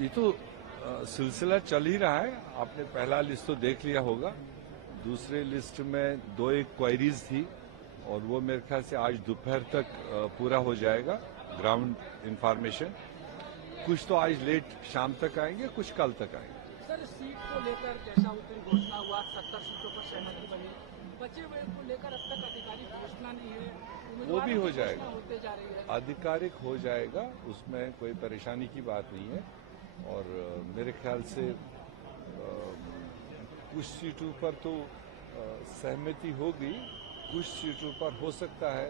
ये तो सिलसिला चल ही रहा है। आपने पहला लिस्ट तो देख लिया होगा। दूसरे लिस्ट में 2-1 क्वेरीज थी और वो मेरे ख्याल से आज दोपहर तक पूरा हो जाएगा ग्राउंड इंफॉर्मेशन। कुछ तो आज लेट शाम तक आएंगे, कुछ कल तक आएंगे। सर, सीट को लेकर जैसा उत्तरी घोषणा हुआ 70 सीटों पर सहमति बनी, बचे हुए को लेकर अब तक आधिकारिक घोषणा नहीं है। वो भी हो जाएगा, होते जा रही है। आधिकारिक हो जाएगा, उसमें कोई परेशानी की बात नहीं है। और मेरे ख्याल से कुछ सीटों पर तो सहमति होगी, कुछ सीटों पर हो सकता है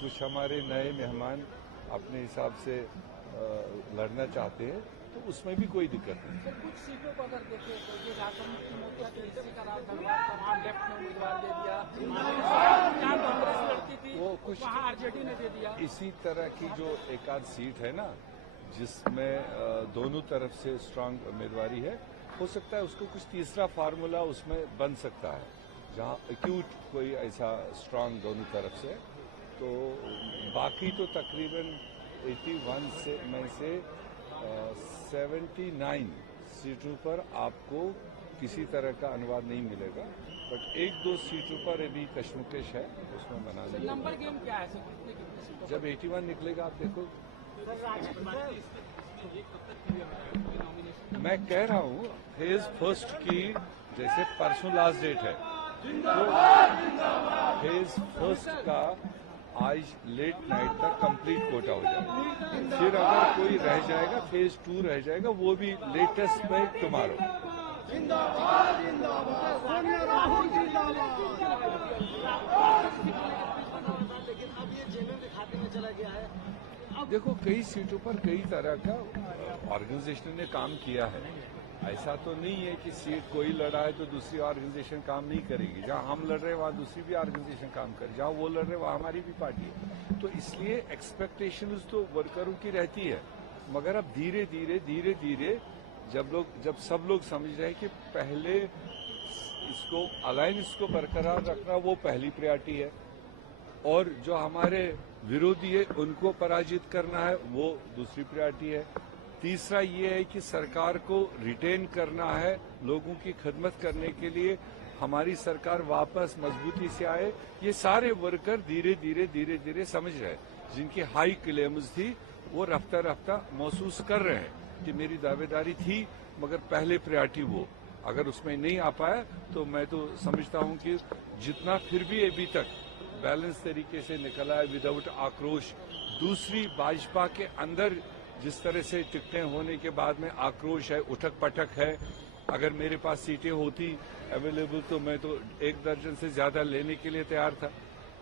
कुछ हमारे नए मेहमान अपने हिसाब से लड़ना चाहते हैं, तो उसमें भी कोई दिक्कत नहीं। सर, कुछ सीटों को अगर देखें तो जो झारखंड मुक्ति मोर्चा की हिस्से का राजधनवाद था, वहाँ लेफ्ट ने उम्मीदवार दे दिया। जहाँ कांग्रेस लड़ती थी वो कुछ वहाँ आरजेडी ने दे दिया। इसी तरह की जो एक आध सीट है ना, जिसमें दोनों तरफ से स्ट्रांग उम्मीदवारी है, हो सकता है उसको कुछ तीसरा फार्मूला उसमें बन सकता है, जहां एक्यूट कोई ऐसा स्ट्रांग दोनों तरफ से। तो बाकी तो तकरीबन 81 से में से 79 सीटों पर आपको किसी तरह का अनुवाद नहीं मिलेगा, बट 1-2 सीटों पर अभी कश्मकश है, उसमें बना लेंगे। नंबर गेम क्या है सर? जब 81 निकलेगा आप देखो। मैं कह रहा हूँ फेज फर्स्ट की जैसे परसों लास्ट डेट है, तो फेज फर्स्ट का आज लेट नाइट तक कंप्लीट कोटा हो जाएगा। फिर अगर कोई रह जाएगा, फेज 2 रह जाएगा, वो भी लेटेस्ट में टुमारो। राहुल लेकिन अब ये जेलों के खाते में चला गया है। देखो, कई सीटों पर कई तरह का ऑर्गेनाइजेशन ने काम किया है। ऐसा तो नहीं है कि सीट कोई लड़ा है तो दूसरी ऑर्गेनाइजेशन काम नहीं करेगी। जहां हम लड़ रहे हैं वहां दूसरी भी ऑर्गेनाइजेशन काम करे, जहां वो लड़ रहे हैं वहां हमारी भी पार्टी है। तो इसलिए एक्सपेक्टेशंस तो वर्करों की रहती है, मगर अब धीरे धीरे जब सब लोग समझ रहे हैं कि पहले इसको अलायंस को बरकरार रखना वो पहली प्रायोरिटी है, और जो हमारे विरोधी है उनको पराजित करना है वो दूसरी प्रायोरिटी है। तीसरा ये है कि सरकार को रिटेन करना है, लोगों की खिदमत करने के लिए हमारी सरकार वापस मजबूती से आए। ये सारे वर्कर धीरे धीरे समझ रहे हैं, जिनकी हाई क्लेम्स थी वो रफ्ता रफ्ता महसूस कर रहे हैं कि मेरी दावेदारी थी, मगर पहले प्रायोरिटी वो। अगर उसमें नहीं आ पाया तो मैं तो समझता हूं कि जितना फिर भी अभी तक बैलेंस तरीके से निकला है विदाउट आक्रोश। दूसरी, भाजपा के अंदर जिस तरह से टिकटें होने के बाद में आक्रोश है, उठक पटक है। अगर मेरे पास सीटें होती अवेलेबल तो मैं तो 1 दर्जन से ज्यादा लेने के लिए तैयार था।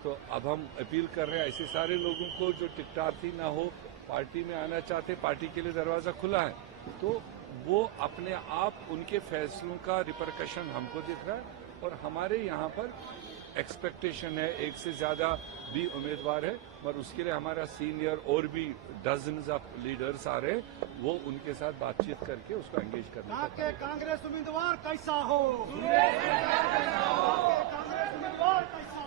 तो अब हम अपील कर रहे हैं ऐसे सारे लोगों को जो टिकटार्थी ना हो, पार्टी में आना चाहते, पार्टी के लिए दरवाजा खुला है, तो वो अपने आप उनके फैसलों का रिपरकशन हमको दिख रहा है। और हमारे यहाँ पर एक्सपेक्टेशन है 1 से ज्यादा भी उम्मीदवार है, पर उसके लिए हमारा सीनियर और भी डजन्स ऑफ लीडर्स आ रहे हैं, वो उनके साथ बातचीत करके उसको एंगेज करने का। कांग्रेस उम्मीदवार कैसा हो? कांग्रेस उम्मीदवार कैसा